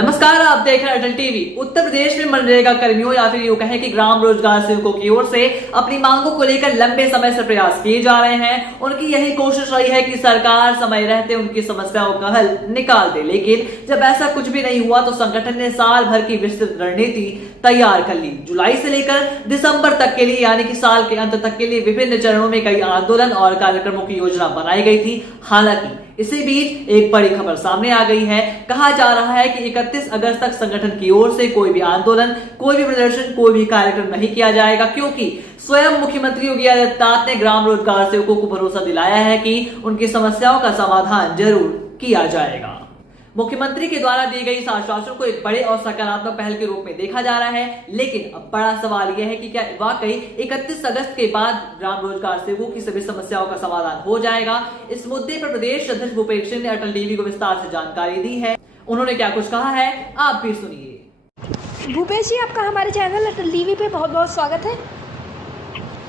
नमस्कार, आप देख रहे हैं अटल टीवी। उत्तर प्रदेश में मनरेगा कर्मियों या फिर यूं कहें कि ग्राम रोजगार सेवकों की ओर से अपनी मांगों को लेकर लंबे समय से प्रयास किए जा रहे हैं। उनकी यही कोशिश रही है कि सरकार समय रहते उनकी समस्याओं का हल निकाल दे, लेकिन जब ऐसा कुछ भी नहीं हुआ तो संगठन ने साल भर की विस्तृत रणनीति तैयार कर ली। जुलाई से लेकर दिसंबर तक के लिए यानी कि साल के अंत तक के लिए विभिन्न चरणों में कई आंदोलन और कार्यक्रमों की योजना बनाई गई थी। हालांकि इसी बीच एक बड़ी खबर सामने आ गई है। कहा जा रहा है कि 31 अगस्त तक संगठन की ओर से कोई भी आंदोलन, कोई भी प्रदर्शन, कोई भी कार्यक्रम नहीं किया जाएगा, क्योंकि स्वयं मुख्यमंत्री योगी आदित्यनाथ ने ग्राम रोजगार सेवकों को भरोसा दिलाया है कि उनकी समस्याओं का समाधान जरूर किया जाएगा। मुख्यमंत्री के द्वारा दी गई इस आश्वासन को एक बड़े और सकारात्मक पहल के रूप में देखा जा रहा है, लेकिन अब बड़ा सवाल यह है कि क्या वाकई 31 अगस्त के बाद ग्राम रोजगार सेवकों की सभी समस्याओं का समाधान हो जाएगा। इस मुद्दे पर प्रदेश अध्यक्ष भूपेश सिंह ने अटल टीवी को विस्तार से जानकारी दी है। उन्होंने क्या कुछ कहा है, आप भी सुनिए। भूपेश जी, आपका हमारे चैनल अटल टीवी पे बहुत बहुत स्वागत है।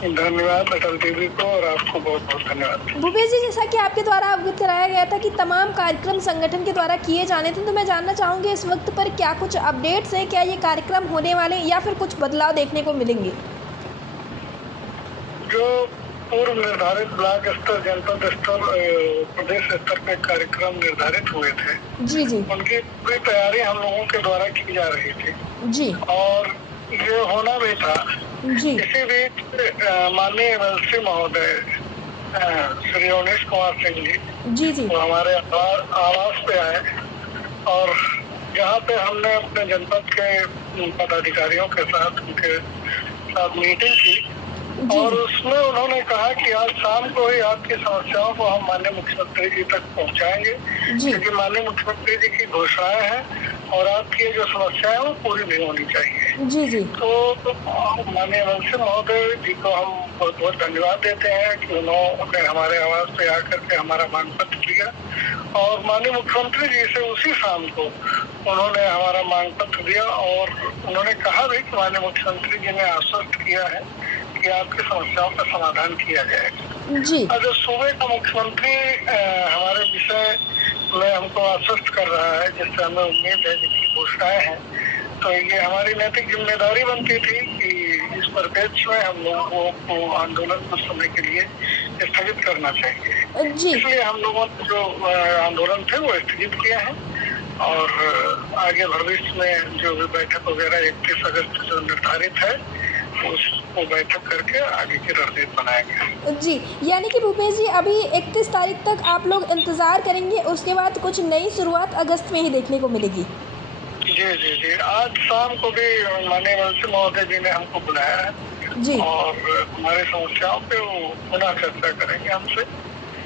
धन्यवाद अटल टीवी को, और आपको बहुत बहुत धन्यवाद। भूपेश जी, जैसा कि आपके द्वारा अवगत कराया गया था कि तमाम कार्यक्रम संगठन के द्वारा किए जाने थे, तो मैं जानना चाहूँगी इस वक्त पर क्या कुछ अपडेट्स हैं, क्या ये कार्यक्रम होने वाले या फिर कुछ बदलाव देखने को मिलेंगे? जो पूर्व निर्धारित ब्लॉक स्तर, जनपद स्तर, प्रदेश स्तर पे कार्यक्रम निर्धारित हुए थे जी जी, उनकी पूरी तैयारी हम लोगों के द्वारा की जा रही थी जी, और ये होना भी था। जी, इसी बीच माननीय एमएलसी महोदय श्री अवनीश कुमार सिंह जी जी, वो हमारे आवास पे आए और जहाँ पे हमने अपने जनपद के पदाधिकारियों के साथ उनके साथ मीटिंग की और उसमें उन्होंने कहा कि आज शाम को ही आपकी समस्याओं को हम माननीय मुख्यमंत्री जी तक पहुंचाएंगे, क्योंकि माननीय मुख्यमंत्री जी की घोषणाएं हैं और आपकी जो समस्याएं वो पूरी नहीं होनी चाहिए। जी, जी, तो माननीय एमएलसी महोदय जी को हम बहुत बहुत धन्यवाद देते हैं कि उन्होंने हमारे आवास पे आकर के हमारा मांग पत्र दिया और माननीय मुख्यमंत्री जी से उसी शाम को उन्होंने हमारा मांग पत्र दिया और उन्होंने कहा भी कि माननीय मुख्यमंत्री जी ने आश्वस्त किया है कि आपकी समस्याओं का समाधान किया जाएगा। जी, और जो सूबे का मुख्यमंत्री हमारे विषय में हमको आश्वस्त कर रहा है, जिससे हमें उम्मीद है, जिसकी घोषणाएं हैं, तो ये हमारी नैतिक जिम्मेदारी बनती थी कि इस परिप्रेक्ष्य में हम लोगों को आंदोलन कुछ समय के लिए स्थगित करना चाहिए। जी, इसलिए हम लोगों ने जो आंदोलन थे वो स्थगित किए हैं और आगे भविष्य में जो भी बैठक वगैरह 31 अगस्त जो निर्धारित है उसको बैठक करके आगे की रणनीति बनाएंगे। जी, यानी कि भूपेश जी अभी 31 तारीख तक आप लोग इंतजार करेंगे, उसके बाद कुछ नई शुरुआत अगस्त में ही देखने को मिलेगी। जी जी जी, आज शाम को भी माननीय एमएलसी महोदय जी ने हमको बुलाया है जी, और हमारी समस्याओं पे वो पुनः चर्चा करेंगे हमसे,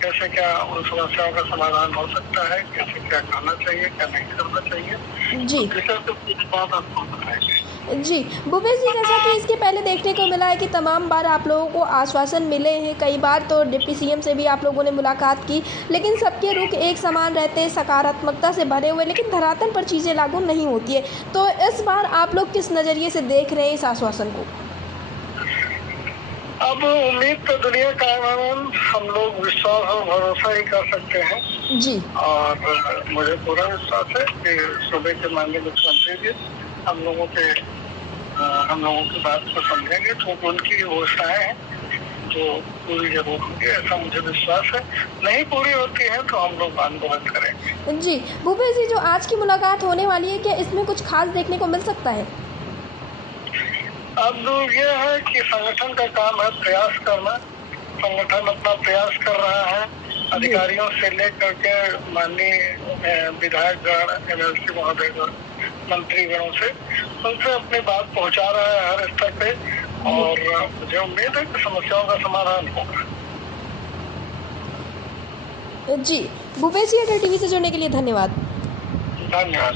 कैसे क्या उन समस्याओं का समाधान हो सकता है, कैसे क्या करना चाहिए, क्या नहीं करना चाहिए। जी, विषय पे कुछ बात आपको बताएंगे। जी, भूपेश जी, जैसा कि इसके पहले देखने को मिला है कि तमाम बार आप लोगों को आश्वासन मिले हैं, कई बार तो डिप्टी सीएम से भी आप लोगों ने मुलाकात की, लेकिन सबके रुख एक समान रहते हैं, सकारात्मकता से भरे हुए, लेकिन धरातल पर चीज़ें लागू नहीं होती है। तो इस बार आप लोग किस नज़रिए से देख रहे हैं इस आश्वासन को? अब उम्मीद तो दुनिया कायम है, हम लोग विश्वास और भरोसा ही कर सकते हैं जी, और मुझे पूरा विश्वास है कि सूबे के माननीय मुख्यमंत्री जी हम लोगों की बात को समझेंगे, तो उनकी घोषणाएं हैं जो पूरी जरूर होंगी, ऐसा मुझे विश्वास है। नहीं पूरी होती है तो हम लोग आंदोलन करेंगे। जी, भूपेश जी, जो आज की मुलाकात होने वाली है, क्या इसमें कुछ खास देखने को मिल सकता है? अब ये है कि संगठन का काम है प्रयास करना, संगठन अपना प्रयास कर रहा है, अधिकारियों से लेकर के माननीय विधायकगण, एमएलसी महोदयगण, मंत्रीगणों से उनसे अपनी बात पहुंचा रहा है हर स्तर पे और मुझे उम्मीद है कि समस्याओं का समाधान होगा। जी, भूपेश जी, अटल टीवी से जुड़ने के लिए धन्यवाद। धन्यवाद।